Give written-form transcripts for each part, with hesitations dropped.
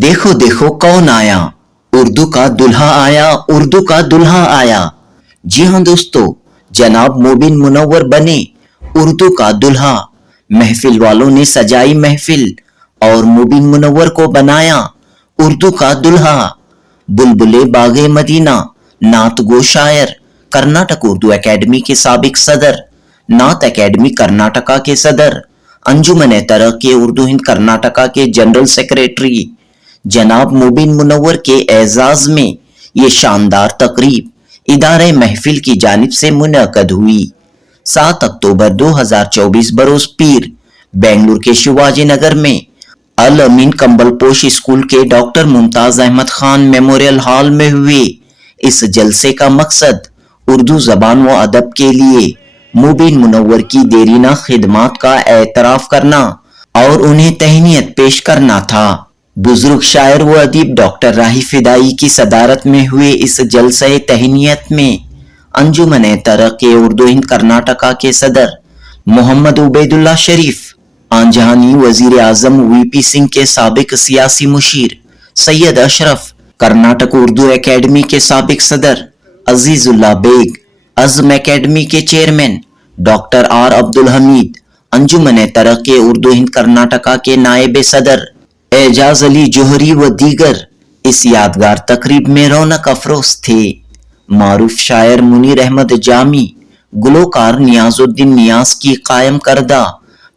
देखो देखो कौन आया, उर्दू का दुल्हा आया, उर्दू का दुल्हा आया। जी हाँ दोस्तों, जनाब मोबिन मुनव्वर बने उर्दू का दुल्हा। महफिल वालों ने सजाई महफिल और मोबिन मुनव्वर को बनाया उर्दू का दुल्हा। बुलबुले बागे मदीना, नात गो शायर, कर्नाटक उर्दू एकेडमी के साबिक सदर, नात एकेडमी कर्नाटका के सदर, अंजुमन तरक्की उर्दू हिंद कर्नाटका के जनरल सेक्रेटरी जनाब मोबिन मुनव्वर के एजाज में ये शानदार तकरीब इदारे महफिल की जानिब से मुनअक़द हुई। 7 अक्टूबर 2024 बरोज पीर बेंगलुरु के शिवाजी नगर में अल अमीन कंबलपोश स्कूल के doctor Mumtaz Ahmed Khan memorial hall में हुए इस जलसे का मकसद उर्दू जबान व अदब के लिए मोबिन मुनव्वर की देरीना खिदमात का एतराफ करना और उन्हें तहनीत पेश करना था। बुजुर्ग शायर व अदीब डॉक्टर राही फिदाई की सदारत में हुए इस जलसे तहनीत में अंजुमन तरक्की उर्दू हिंद कर्नाटका के सदर मोहम्मद उबैदुल्ला शरीफ, आंजहानी वजीर आजम वीपी सिंह के साबिक सियासी मुशीर सैयद अशरफ, कर्नाटक उर्दू एकेडमी के साबिक सदर अजीजुल्ला बेग, अज़्म एकेडमी के chairman doctor R Abdul Hameed, Anjuman Taraqqi Urdu Hind Karnataka के नायब सदर एजाज अली जोहरी व दीगर इस यादगार तकरीब में रौनक अफरोज थे। मारूफ शायर मुनीर अहमद जामी, गुलकार नियाजुद्दीन नियाज की कायम करदा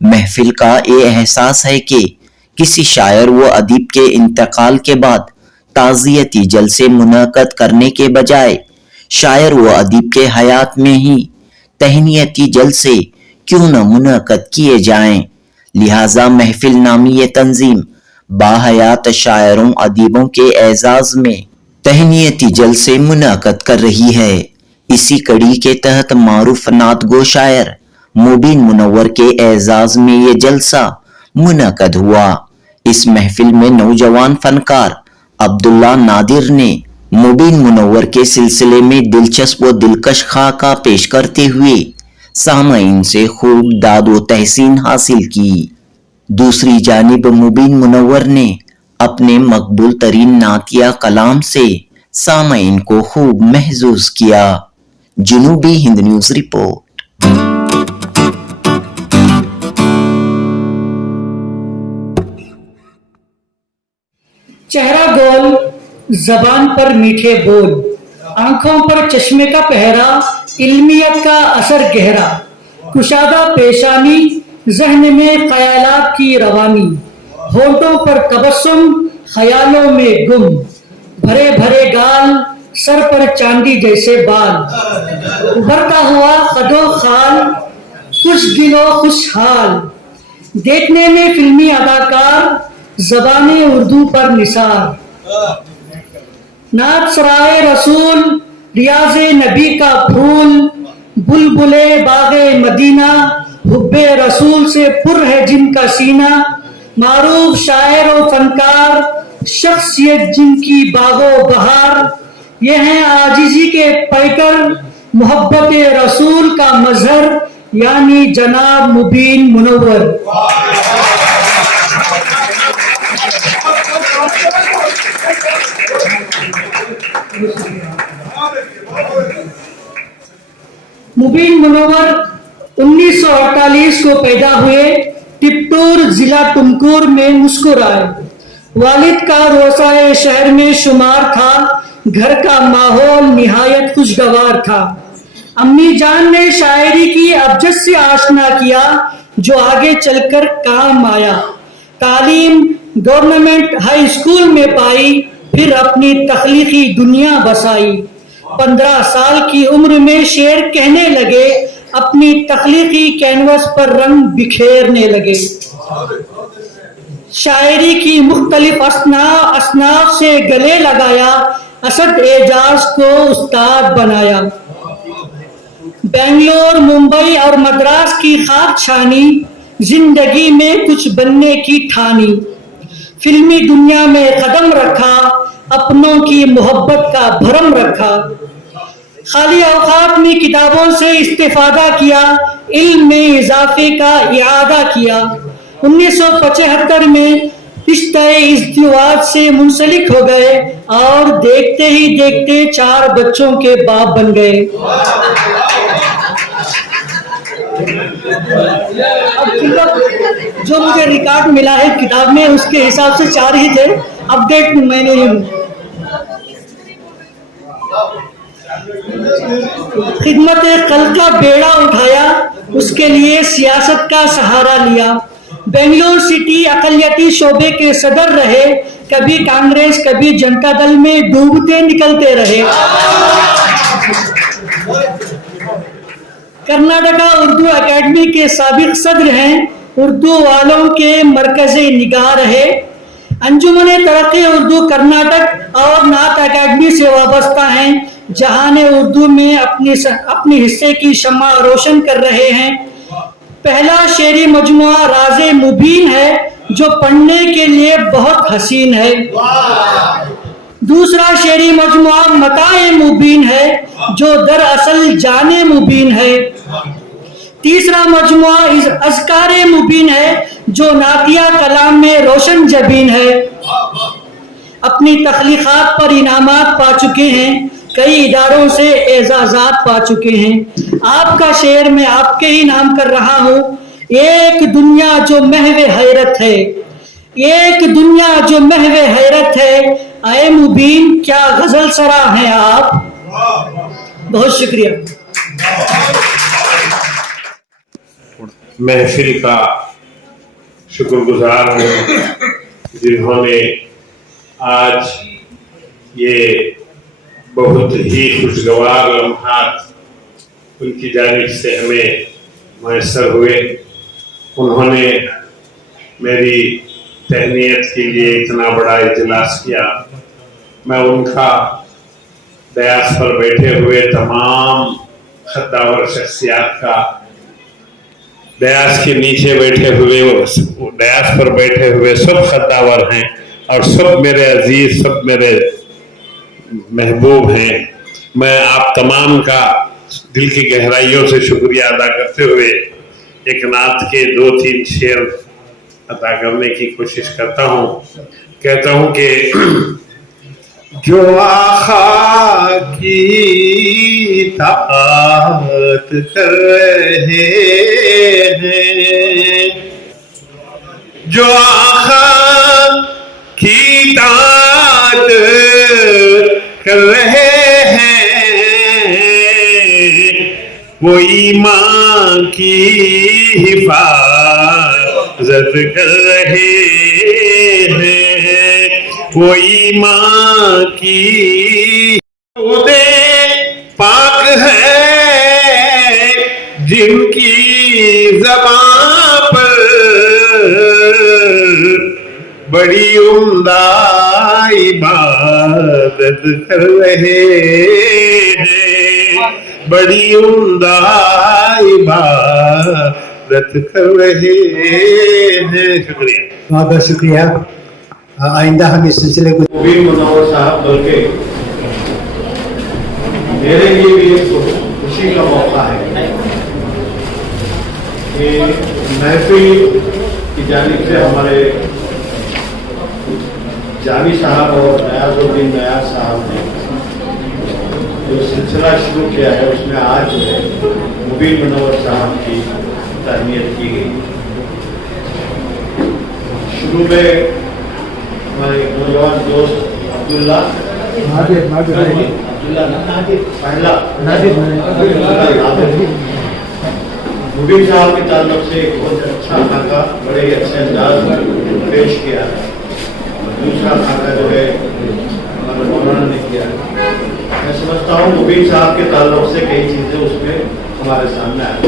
महफिल का ये एहसास है कि किसी शायर व अदीब के इंतकाल के बाद ताज़ियती जलसे मुनअक़द करने के बजाय शायर व अदीब के हयात में ही तहनीती जलसे क्यों न मुनअक़द किए जाएं। लिहाजा महफिल नामी ये तंजीम बाहयात शायरों अदीबों के एजाज में तहनीती जलसे मुनअक़द कर रही है। इसी कड़ी के तहत मारूफ नात गो शायर मोबिन मुनव्वर के एजाज में ये जलसा मुनअक़द हुआ। इस महफिल में नौजवान फनकार अब्दुल्ला नादिर ने मोबिन मुनव्वर के सिलसिले में दिलचस्प व दिलकश खाका पेश करते हुए सामईन से खूब दाद व तहसीन हासिल की। दूसरी जानिब मोबिन मुनव्वर ने अपने मकबूल तरीन नातिया कलाम से सामईन को खूब महजूज किया। जनूबी हिंद न्यूज रिपोर्ट। चेहरा गोल, जबान पर मीठे बोल, आंखों पर चश्मे का पहरा, इल्मियत का असर गहरा, कुशादा पेशानी, जहन में ख्यालात की रवानी, होठों पर तबस्सुम, ख्यालों में गुम, भरे भरे गाल, सर पर चांदी जैसे बाल, उभरता हुआ कदो खाल, खुश दिलो खुशहाल, देखने में फिल्मी अदाकार, ज़बाने उर्दू पर निसार, नात सराय रसूल, रियाज़े नबी का फूल, बुलबुले बागे मदीना, हुब्बे रसूल से पुर है जिनका सीना, मारूफ शायर और फनकार, शख्सियत जिनकी बागो बहार, ये हैं आजिज़ी के पैकर, मोहब्बत रसूल का मजहर, यानी जनाब मोबिन मुनव्वर। मोबिन मुनव्वर 1948 को पैदा हुए, टिप्टूर जिला टुमकुर में मुस्कुराए। वालिद का रोसाए शहर में शुमार था, घर का माहौल निहायत खुशगवार था। अम्मी जान ने शायरी की अबजद से आशना किया जो आगे चलकर काम आया। तालीम गवर्नमेंट हाई स्कूल में पाई, फिर अपनी तख्लीकी दुनिया बसाई। 15 साल की उम्र में शेर कहने लगे, अपनी तख्लीकी कैनवस पर रंग बिखेरने लगे। शायरी की मुख्तलिफ असनाफ से गले लगाया, असद एजाज को उस्ताद बनाया। बेंगलोर, मुंबई और मद्रास की खाक छानी, जिंदगी में कुछ बनने की ठानी। फिल्मी दुनिया में कदम रखा, अपनों की मोहब्बत का भरम रखा। खाली औकात में किताबों से इस्तेफादा किया, इल्म में इजाफे का इआदा किया। 1975 में رشتہ ازدواج سے منسلک ہو گئے اور دیکھتے ہی دیکھتے 4 بچوں کے باپ بن گئے. اب جو مجھے ریکارڈ ملا ہے کتاب میں اس کے حساب سے 4 ہی تھے, اپڈیٹ میں نے یہ خدمت خلق کا بیڑا اٹھایا, اس کے لیے سیاست کا سہارا لیا. بنگلور سٹی اقلیتی شعبے کے صدر رہے, کبھی کانگریس کبھی جنتا دل میں ڈوبتے نکلتے رہے. کرناٹکا اردو اکیڈمی کے سابق صدر ہیں, اردو والوں کے مرکز نگاہ رہے. انجمن ترقی اردو کرناٹک اور نعت اکیڈمی سے وابستہ ہیں, جہان اردو میں اپنی حصے کی شمع روشن کر رہے ہیں. پہلا شعری مجموعہ راز مبین ہے جو پڑھنے کے لیے بہت حسین ہے. دوسرا شعری مجموعہ متاع مبین ہے جو دراصل جان مبین ہے. تیسرا مجموعہ اذکار مبین ہے جو نعتیہ کلام میں روشن جبین ہے. اپنی تخلیقات پر انعامات پا چکے ہیں, کئی اداروں سے اعزازات پا چکے ہیں. آپ کا شعر میں آپ کے ہی نام کر رہا ہوں. ایک دنیا جو محو حیرت ہے, ایک دنیا جو محو حیرت ہے, اے مبین کیا غزل سرا ہیں آپ. بہت شکریہ. محفل کا شکر گزار ہوں جنہوں نے آج یہ بہت ہی خوشگوار لمحات ان کی جانب سے ہمیں میسر ہوئے. انہوں نے میری تہنیت کے لیے اتنا بڑا اجلاس کیا. میں ان کا ڈیاس پر بیٹھے ہوئے تمام خطاور شخصیات کا, ڈیاس کے نیچے بیٹھے ہوئے, ڈیاس پر بیٹھے ہوئے سب خطاور ہیں اور سب میرے عزیز, سب میرے محبوب ہیں. میں آپ تمام کا دل کی گہرائیوں سے شکریہ ادا کرتے ہوئے ایک نعت کے 2-3 شعر عطا کرنے کی کوشش کرتا ہوں. کہتا ہوں کہ جو آقا کی اطاعت کر رہے ہیں, جو آقا کی اطاعت کر رہے ہیں, وہ ایمان کی حفاظت کر رہے ہیں, وہ ایمان کی پاک ہے جن کی زبان پر بڑی عمدہ عبادت کر رہے ہیں, بڑی عمدہ عبادت کر رہے ہیں. شکریہ, بہت بہت شکریہ. آئندہ ہم اس سلسلے کو مبین منور صاحب, بلکہ میرے لیے بھی ایک خوشی کا موقع ہے کہ محفل کی جانب سے ہمارے جاوی صاحب اور نیاز الدین نیاز صاحب نے جو سلسلہ شروع کیا ہے اس میں آج جو ہے مبین منور صاحب کی تہنیت کی گئی. شروع میں ہمارے نوجوان دوست عبداللہ مبین صاحب کے تعلق سے ایک بہت اچھا خاکہ بڑے ہی اچھے انداز میں پیش کیا ہے. دوسرا خاکہ جو ہے ہمارے مولانا نے کیا ہے. میں سمجھتا ہوں مبین صاحب کے تعلق سے کئی چیزیں اس میں ہمارے سامنے آئی.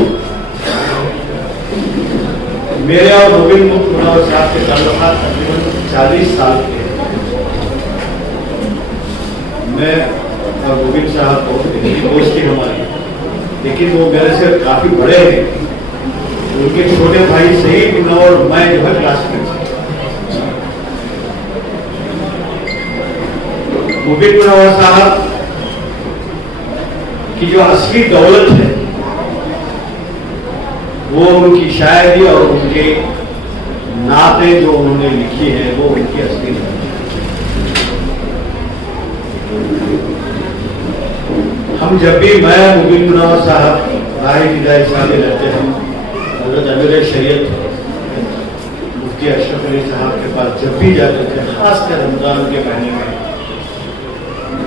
میرے اور مبین منور صاحب کے تعلقات تقریباً 40 سال کے. میں اور مبین صاحب کو دوستی ہماری, لیکن وہ میرے سے کافی بڑے ہیں. ان کے چھوٹے بھائی سعید منور میں جو ہے کلاس میں مبین منور صاحب کی جو اصلی دولت ہے وہ ان کی شاعری اور ان کے नातें जो उन्होंने लिखी हैं वो उनकी असली नात है। हम जब भी मैं मुबीन मुनव्वर साहब राही फिदाई साहब रहते हैं हजरत अमीर शरीयत मुफ्ती अशरफ अली साहब के पास जब भी जाते थे, खासकर रमजान के महीने में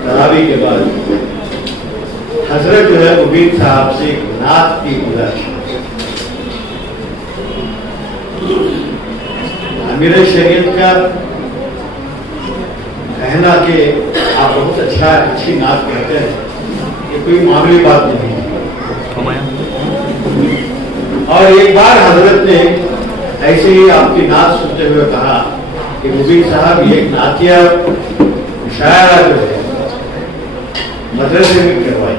तरावी के बाद हजरत जो है मुबीन साहब से एक नात की गुजारिश। अमीर शरीयत का कहना कि आप बहुत अच्छी नात कहते हैं, ये कोई मामूली बात नहीं है। और एक बार हजरत ने ऐसे ही आपकी नात सुनते हुए कहा कि मुबीन साहब ये एक नातिया मुशायरा जो है मदरसे में करवाई।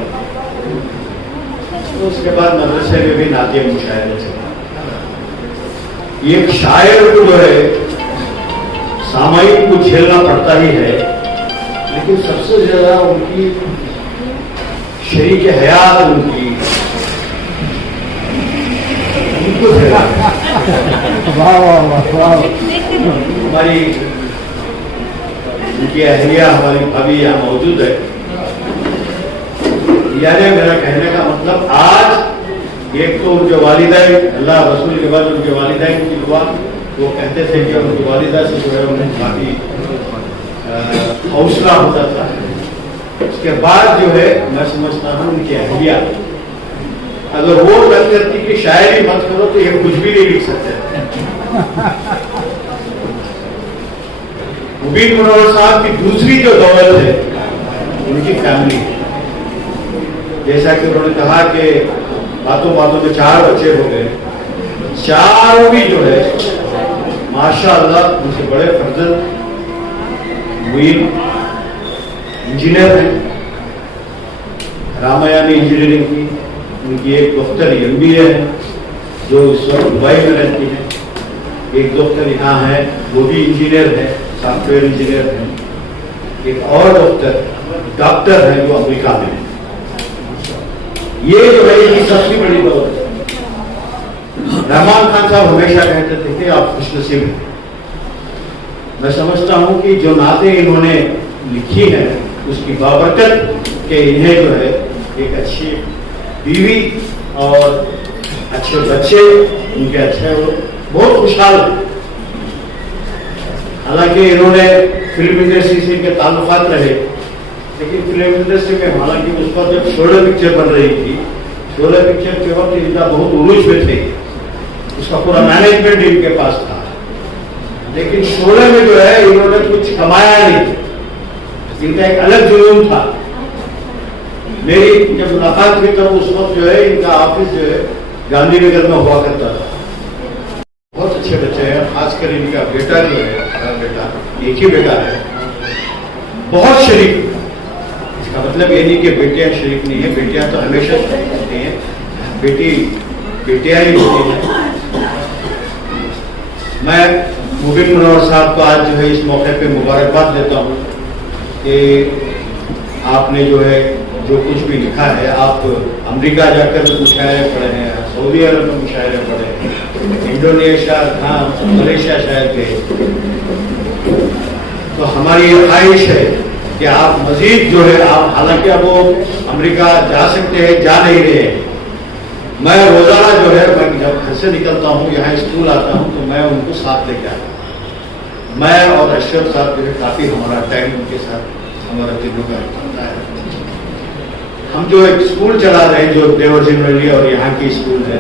तो उसके बाद मदरसे में भी नातिया मुशायरे चले। एक शायर को जो है सामायिक को झेलना पड़ता ही है, लेकिन सबसे ज्यादा उनकी शरीक हयात उनको झेलना। हमारी उनकी अहलिया हमारी भाभी यहाँ मौजूद है। यानी मेरा कहने का मतलब आज एक तो उनके वालिदैन अल्लाह रसूल के बाद उनके वालिदैन की दुआ, वो कहते थे कि उनकी वालिदा से जो है उन्हें काफी हौसला होता था। उसके बाद जो है मैं समझता हूँ उनकी अहलिया, अगर वो तय करती कि शायरी मत करो तो ये कुछ भी नहीं लिख सकते। मुबीन मुनव्वर साहब की दूसरी जो दौलत है उनकी फैमिली है। जैसा कि उन्होंने कहा कि बातों बातों में 4 बच्चे हो गए, चारों भी जो है माशाअल्लाह उनसे बड़े फर्जंद मुइन इंजीनियर हैं। रामायणी इंजीनियरिंग की उनकी एक दोस्तर MBA है जो इस वक्त दुबई में रहती है। एक दोस्तर यहाँ है वो भी इंजीनियर है, सॉफ्टवेयर इंजीनियर है। एक और दोस्तर डॉक्टर है जो अमेरिका में है। ये जो है ये सबसे बड़ी दौलत है। रहमान खान साहब हमेशा कहते थे कि आप खुशनसीब हैं। मैं समझता हूं कि जो नाते इन्होंने लिखी है उसकी बाबरकत के इन्हें जो है एक अच्छी बीवी और अच्छे बच्चे उनके अच्छे बहुत खुशहाल है। हालांकि इन्होंने फिल्म इंडस्ट्री से इनके ताल्लुकात रहे, लेकिन फिल्म इंडस्ट्री में हालांकि उस पर जब शोले पिक्चर बन रही थी, शोले पिक्चर के वक्त इनका बहुत उरूज में थे, उसका पूरा मैनेजमेंट इनके पास था। लेकिन शोले में जो है इन्होंने कुछ कमाया नहीं, इनका एक अलग जुनून था। मेरी जब मुलाकात हुई तब उस वक्त जो है इनका ऑफिस जो है गांधीनगर में हुआ करता था। बहुत अच्छे बच्चे हैं, खासकर इनका बेटा जो है, बेटा एक ही बेटा है, बहुत शरीफ। इसका मतलब ये नहीं कि बेटियां शरीफ नहीं है, बेटियां तो हमेशा शरीफ होती हैं, बेटियां ही होती हैं। मैं मुबीन मुनव्वर साहब को आज जो है इस मौके पे मुबारकबाद देता हूँ कि आपने जो है जो कुछ भी लिखा है, आप अमेरिका जाकर मुशायरे पढ़े हैं, सऊदी अरब में मुशायरे पढ़े हैं, इंडोनेशिया, मलेशिया शायद गए। तो हमारी ये ख्वाहिश है कि आप मजीद जो है आप, हालांकि अब वो अमेरिका जा सकते हैं, जा नहीं रहे हैं। मैं रोजाना जो है मैं जब घर से निकलता हूँ यहाँ स्कूल आता हूँ तो मैं उनको साथ लेके आता हूँ। मैं और अशरफ साहब जो है काफी हमारा टाइम उनके साथ हमारा दिनों का होता है। हम जो एक स्कूल चला रहे हैं जो देवर जनरली और यहाँ की स्कूल है,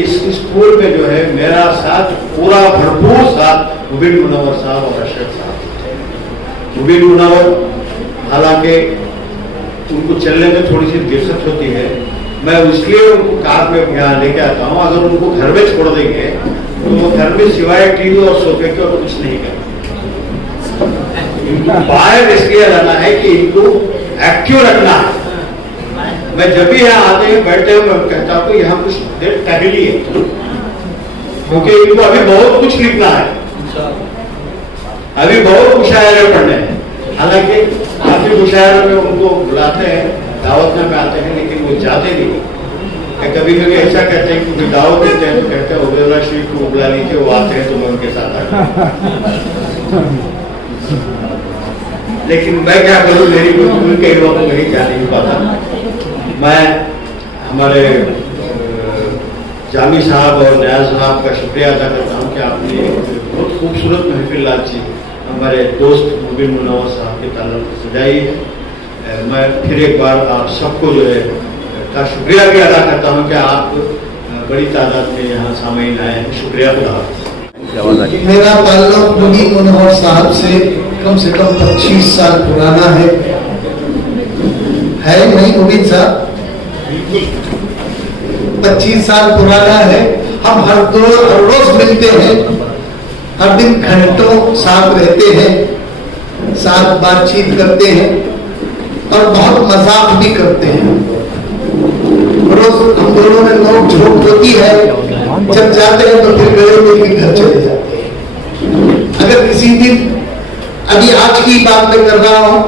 इस स्कूल में जो है मेरा साथ पूरा भरपूर साथ मुबीन मुनव्वर साहब और अशरफ साहब। मुबीन मुनव्वर हालांकि उनको चलने में थोड़ी सी दिक्कत होती है, मैं इसलिए उनको कार में यहाँ लेके आता हूँ। अगर उनको घर में छोड़ देंगे तो वो घर में सिवाय टीवी और सोफे के और कुछ नहीं करेंगे। इनको बाहर इसलिए रहना है कि इनको एक्टिव रखना है। मैं जब भी यहाँ आते हैं बैठते हुए मैं कहता हूँ कि यहाँ कुछ देर टहलिए, क्योंकि इनको अभी बहुत कुछ लिखना है, अभी बहुत मुशायरे पढ़ने हैं। हालांकि काफी मुशायरे में उनको बुलाते हैं, दावत में आते हैं, लेकिन वो जाते नहीं। कभी कभी ऐसा कहते हैं कि दावत देते हैं तो कहते हैं उबैदुल्लाह शरीफ को बुला लीजिए, वो आते हैं तो मैं उनके साथ आ लेकिन मैं क्या करूँ, मेरी मजबूरी कई लोगों को नहीं जा नहीं पाता। मैं हमारे जामी साहब और नयाज साहब का शुक्रिया अदा करता हूँ कि आपने बहुत खूबसूरत महफिल आज हमारे दोस्त मुबीन मुनव्वर साहब के ताल्लुक से सजाई है। मैं फिर एक बार आप सबको जो है का शुक्रिया भी अदा करता हूँ कि आप बड़ी तादाद में यहाँ सामईन आए हैं। शुक्रिया खुदा। मेरा ताल्लुक मुबीन मुनव्वर साहब से कम 25 साल पुराना है नहीं मुबीन साहब? 25 साल पुराना है। हम हर रोज मिलते हैं, हर दिन घंटों साथ रहते हैं, साथ बातचीत करते हैं और बहुत मजाक भी करते हैं। रोज हम दोनों में नोक झोंक होती है, जब जाते हैं तो फिर गले मिल के घर चले जाते हैं। अगर किसी दिन, अभी आज की बात मैं कर रहा हूँ,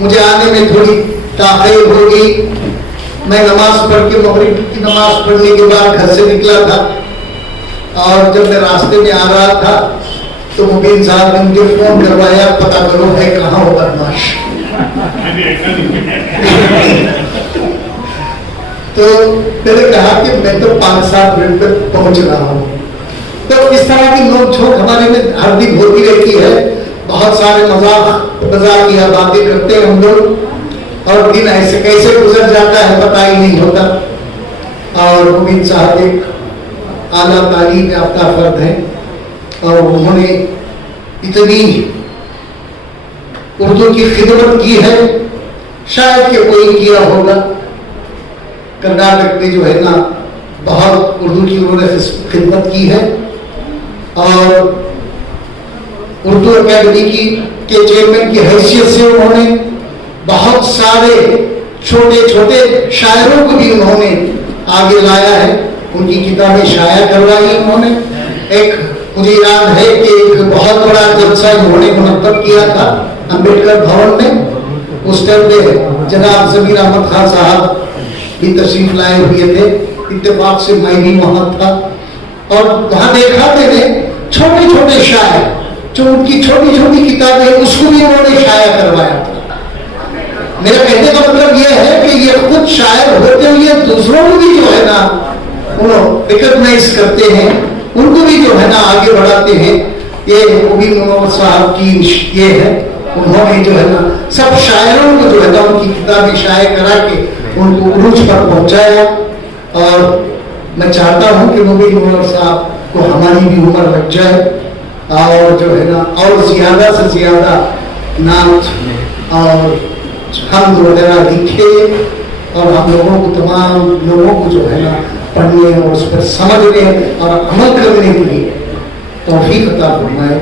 मुझे आने में थोड़ी ताख़ीर होगी, मैं नमाज पढ़ के मगरिब की नमाज पढ़ने के बाद घर से निकला था और जब मैं रास्ते में आ रहा था तो मुबीन साहब ने मुझे फोन करवाया, पता करो है कहाँ हो बदमाश। तो मैंने कहा कि मैं तो 5-7 मिनट में पहुंच रहा हूँ। तो इस तरह की नोक झोंक हमारे में हर दिन होती रहती है। बहुत सारे मजाकिया बातें करते हैं हम लोग और दिन ऐसे कैसे गुजर जाता है पता ही नहीं होता। और मुबीन साहब एक आला तालीम याफ्ता फर्द है और उन्होंने इतनी उर्दू की खिदमत की है, शायद कि कोई किया होगा। कर्नाटक में जो है ना बहुत उर्दू की उन्होंने खिदमत की है और उर्दू अकेडमी के चेयरमैन की हैसियत से उन्होंने बहुत सारे छोटे छोटे शायरों को भी उन्होंने आगे लाया है, उनकी किताबें शाया करवाई उन्होंने। एक मुझे याद है कि एक बहुत बड़ा जलसा उन्होंने मुनक्कद किया था अम्बेडकर भवन में। उस टाइम पे जनाब जमीर अहमद खान साहब भी तशरीफ लाए हुए थे, इत्तेफाक से मैं भी वहां था और वहां देखा मैंने छोटे छोटे शायर, जो उनकी छोटी छोटी किताबें उसको भी उन्होंने शाया करवाया था। मेरा कहने का मतलब यह है कि ये खुद शायर होते हुए दूसरों को भी जो है ना उन्होंने रिकॉग्नाइज करते हैं, उनको भी जो है ना आगे बढ़ाते हैं। ये मुबीन मुनव्वर साहब की ये है, उन्होंने जो है ना सब शायरों को जो है ना उनकी किताबें शाया करा के उनको उरूज पर पहुंचाया। और मैं चाहता हूं कि मुबीन मुनव्वर साहब को हमारी भी उम्र लग जाए और जो है ना और ज्यादा से ज्यादा नात और हम वगैरह लिखे और हम लोगों को, तमाम लोगों को जो है ना पढ़ने और उस पर समझने और अमल करने के लिए तौफीक अता फरमाए।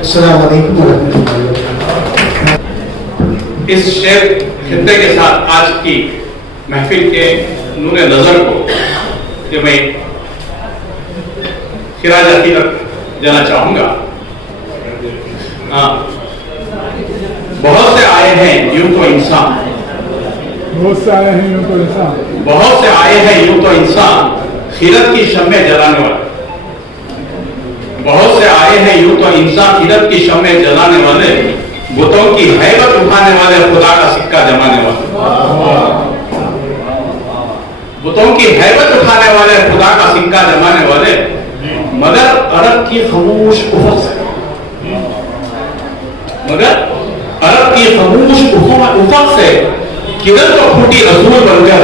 अस्सलाम वालेकुम व रहमतुल्लाहि व बरकातहू। इस शेर खित्ते के साथ आज की महफिल के नूने नजर को कि मैं खिराज अकीदत देना चाहूंगा। बहुत से आए हैं यूं तो इंसान, बहुत से आए हैं यूं तो इंसान, बहुत से आए हैं यूं तो इंसान खिरत की शम्मे जलाने वाले। बहुत से आए हैं यूं तो इंसान खिरत की शम्मे जलाने वाले, बुतों की हैबत उठाने वाले, खुदा का सिक्का जमाने वाले। बुतों की हैबत उठाने वाले, खुदा का सिक्का जमाने वाले, मगर अरब की खामोश उफक से, मगर अरब की खामोश उफक से किधर तो फूटी रसूल बनकर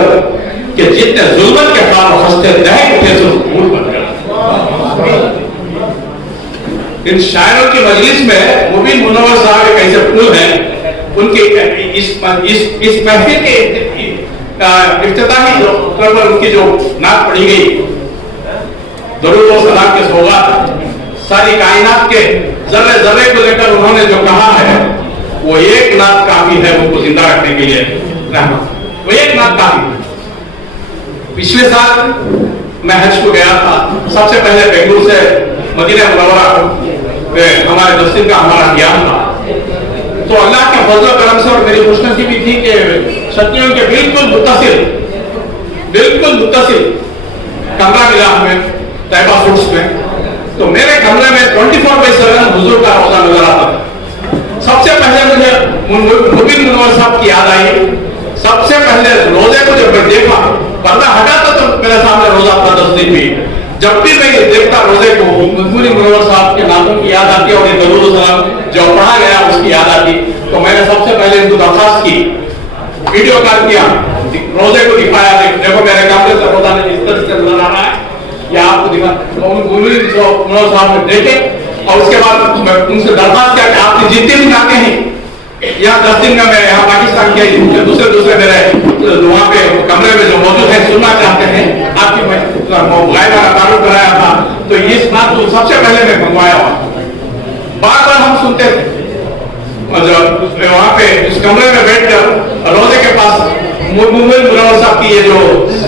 कि जितने जुल्मत के खाब हंसते दहक उठे सो फूल बनकर। इन शायरों की मजलिस में मुबीन मुनव्वर साहब एक ऐसे फूल हैं, उनके इस महफिल के इफ्तिताही पर उनकी जो नात पढ़ी गई, दरूद व सलाम के सौगात, सारी कायनात के जर्रे जर्रे को लेकर उन्होंने जो कहा है वो एक नात काफी है उनको जिंदा रखने के लिए। वो एक नात काफी है। पिछले साल मैं हज को गया था, सबसे पहले बेंगलुरु से मदीना मुनव्वरा हमारे 10 दिन का हमारा ज्ञान था। तो अल्लाह के फजल करम से और मेरी खुशनसीबी थी कि सत्यों के बिल्कुल मुत्तसिल बिल्कुल मुत्तसिल कमरा मिला हमें तैयबा फूड्स में। तो मेरे कमरे में 24/7 हुजूर का रोजा नजर आता था। सबसे पहले मुझे मुबीन मुनव्वर साहब की याद आई। सबसे पहले रोजे को जब मैं देखा, पर्दा हटा तो मेरे सामने रोजा था 10 दिन भी। जब भी मैं देखता रोजे को, मुबीन मुनव्वर साहब के नामों की याद आती और दरूद सलाम जो पढ़ा गया उसकी याद आती। तो मैंने सबसे पहले इनको दरखास्त की, वीडियो कॉल किया, रोजे को दिखाया, देखो मेरे कमरे से रोजा नहीं इस तरह से नजर आ रहा है, या आपको दिखा। तो मुबीन मुनव्वर साहब ने देखे और उसके बाद मैं उनसे दरखास्त किया कि आपने जितने दिन आते हैं यहाँ 10 दिन में मैं यहाँ पाकिस्तान के दूसरे मेरे वहाँ पे कमरे में जो मौजूद है सुनना चाहते हैं, आपकी गायबा का तारुफ कराया था। तो ये स्नात तो सबसे पहले मैं मंगवाया हुआ, बार बार हम सुनते थे। वहाँ पे इस कमरे में बैठकर रोजे के पास मुबीन मुनव्वर साहब की ये जो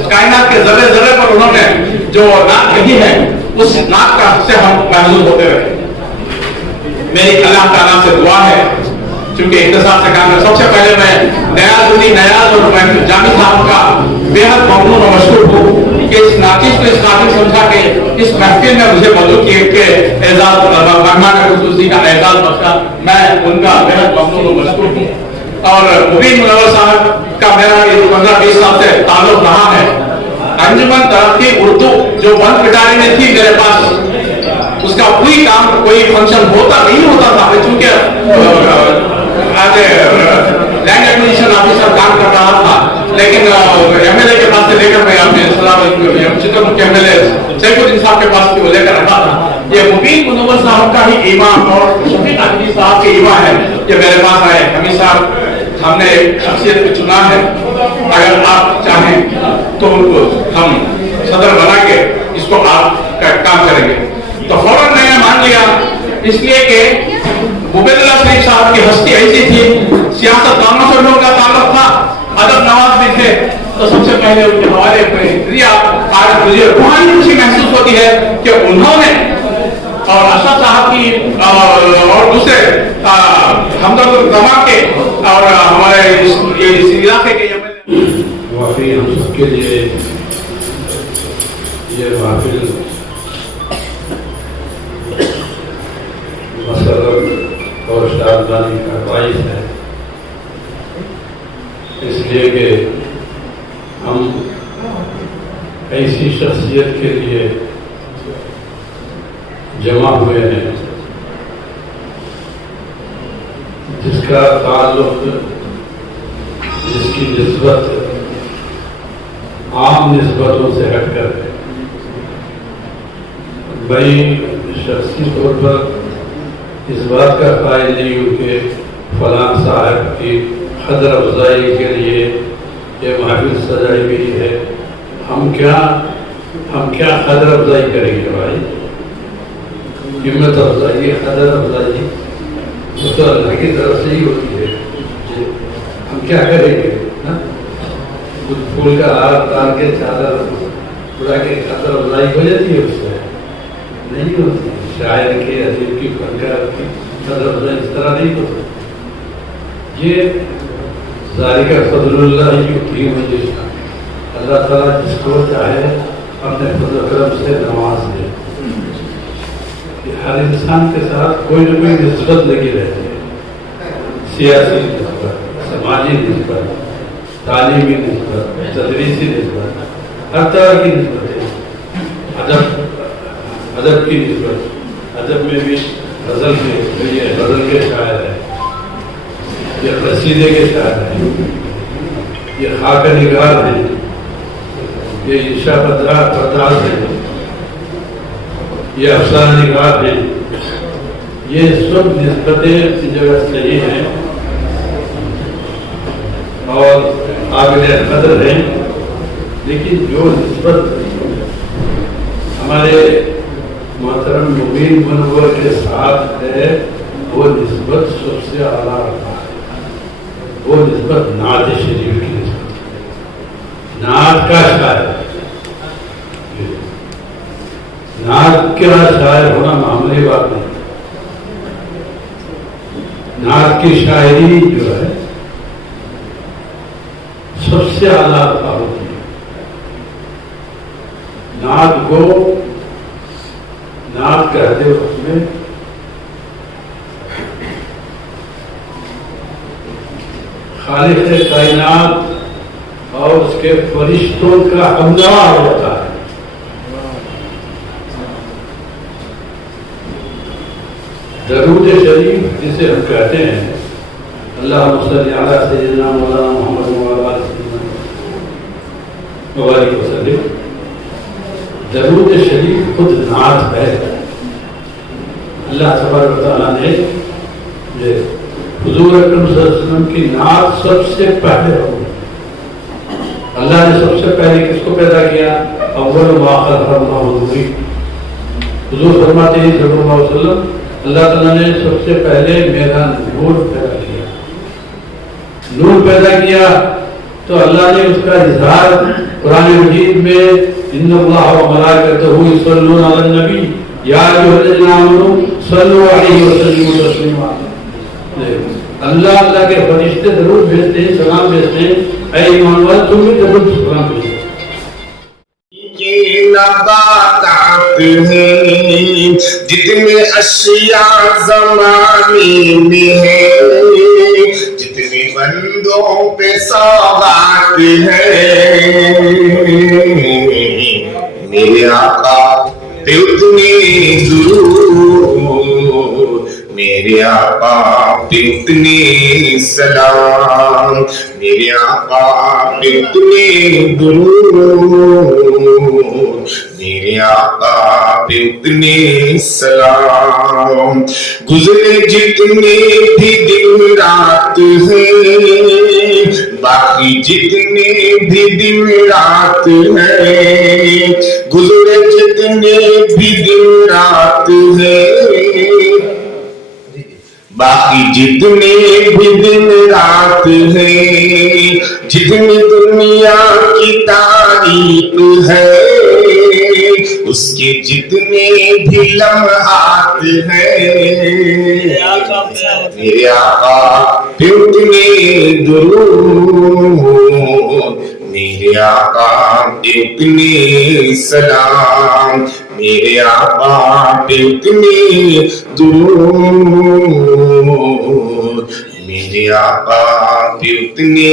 कायनात के जर्रे जर्रे पर उन्होंने जो नात कही है, उस नात का से हम महसूस होते रहे। मेरी अल्लाह ताला से दुआ है, क्योंकि इख्तिसार से काम है। सबसे पहले मैं नयाज और जामी साहब का बेहद ममनून और मशहूर हूँ कि इस नाचिस को इस काबिल समझा के इस महफिल में मुझे मौजूद किए के एजाज मेहमान खुसूसी का एजाज बख्शा। मैं उनका बेहद ममनून और मशहूर हूँ। और मुबीन मुनव्वर साहब का मेरा 15-20 साल से ताल्लुक रहा है। अंजुमन तरक्की उर्दू जो बंद पिटारी में थी मेरे पास, उसका कोई काम कोई फंक्शन होता नहीं होता था, चूंकि लैंड एक्विजिशन ऑफिसर काम कर रहा था। लेकिन एमएलए के पास से लेकर मैं अपने चित्रमुख एमएलए सैफुद्दीन साहब के पास वो लेकर रखा था। ये मुबीन मुनव्वर साहब का ही ईमान और शफीक आदमी साहब के ईमान है कि मेरे पास आए। हमीद साहब, हमने एक शख्सियत को चुना है, अगर आप चाहें तो उनको हम सदर बना के इसको आप काम करेंगे। तो फौरन मैंने मान लिया, इसलिए कि उबैदुल्लाह शरीफ साहब की हस्ती ऐसी थी, सियासत दानों से लोगों का ताल्लुक था, अदब नवाज भी थे। तो सबसे पहले उनके हवाले में आज मुझे रूहानी खुशी महसूस होती है कि उन्होंने और अशरफ साहब की और दूसरे हमदर्द जमा के और हमारे इस इलाके के वाकई हम सबके लिए ये महफिल मसरत और शादानी का बाइस है, इसलिए कि हम ऐसी शख्सियत के लिए जमा हुए हैं जिसका ताल्लुक, जिसकी निस्बत आम निस्बतों से हटकर है। मैं शख्सी तौर पर इस बात का कायल नहीं हूँ कि फलां साहब की कदर अफजाई के लिए ये महफिल सजाई गई है। हम क्या कदर अफजाई करेंगे भाई? हिम्मत अफजाई, कदर अफजाई वो तो अल्लाह की तरफ से ही होती है। हम क्या करेंगे? कुछ फूल का हार तार के चादर उड़ा के कदर अफजाई हो जाती है, उससे नहीं होती। शायर के, अदीब की, फनकार की कदर अफजाई इस तरह नहीं होती। ये ज़ालिका फज़लुल्लाह युतीही मन यशा, अल्लाह ताला जिसको चाहे अपने फज़ल करम से नवाज दे। हर इंसान के साथ कोई न कोई निस्बत लगी रहती है, सियासी निस्बत, समाजी निस्बत, तालीमी निस्बत, तदरीसी निस्बत, हर तरह की निस्बत है। अदब की निस्बत, अदब में भी गज़ल में ये गज़ल के शायर है, ये कसीदे के शायर है, ये खाक निगार है, ये इंशा पदार्थ है, ये अफसाना निगार है। ये सब निस्बतें की जगह सही हैं और काबिल कदर हैं, लेकिन जो निस्बत हमारे मोहतरम मुबीन मुनव्वर के साथ है वो निस्बत सबसे आला रखा है। वो निस्बत नात शरीफ की निस्बत, नात का शायर, नात का शायर होना मामूली बात नहीं। नात की शायरी जो है सबसे आला होती है। नात को नात कहते उसमें खालिक कायनात और उसके फरिश्तों का हमदवा होता है। दरूद शरीफ जिसे हम कहते हैं, अल्लाहुम्मा सल्ली अला सय्यिदिना मौलाना मुहम्मद व अला सय्यिदिना वसल्लम। दरूद शरीफ खुद नात है। अल्लाह तबारक व तआला ने ये हुजूर अकरम सल्लल्लाहु अलैहि वसल्लम की नात सबसे पहले हो। अल्लाह ने सबसे पहले किसको पैदा किया? अव्वल मा खलक़ल्लाहु हुजूर फरमाते हैं सल्लल्लाहु अलैहि वसल्लम, अल्लाह ताला ने सबसे पहले मेरा नूर पैदा किया। नूर पैदा किया तो अल्लाह ने उसका इजहार कुरान मजीद में इन्नल्लाह व मलाइकतहु युसल्लूना अलन नबी या अय्युहल्लज़ीना आमनू सल्लु अलैहि व सल्लिमू तस्लीमा। अल्लाह अल्लाह के फरिश्ते दरूद भेजते हैं, सलाम भेजते हैं। ऐ ईमान वाले तुम भी दरूद सलाम भेजो। ये नबातात हैं जितने अशिया ज़माने में है, जितने बंदों पे सौगात है, मेरे आका पे उतने दुरूद, मेरे आका पे उतने सलाम, मेरे आका पे उतने दुरूद, मेरे आका पे उतने सलाम। गुजरे जितने भी दिन रात हैं, बाकी जितने भी दिन रात हैं, गुजरे जितने भी दिन रात हैं, बाकी जितने भी दिन रात हैं, जितनी दुनिया की तारीफ है, उसके जितने भी लम्हात हैं, मेरे आका पे उतने दुरूद, मेरे आका पे उतने सलाम, मेरे आका पे उतने दुरूद, मेरे आका पे उतने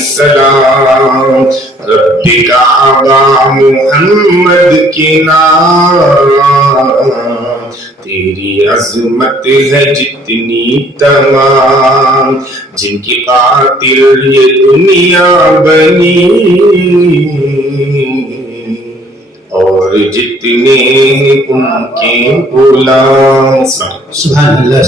सलाम। रब्बे काबा मुहम्मद के नाम, तेरी अज़मत है जितनी तमाम, जिनकी खातिर ये दुनिया बनी, और जितने उनके गुलाम। सुभान अल्लाह।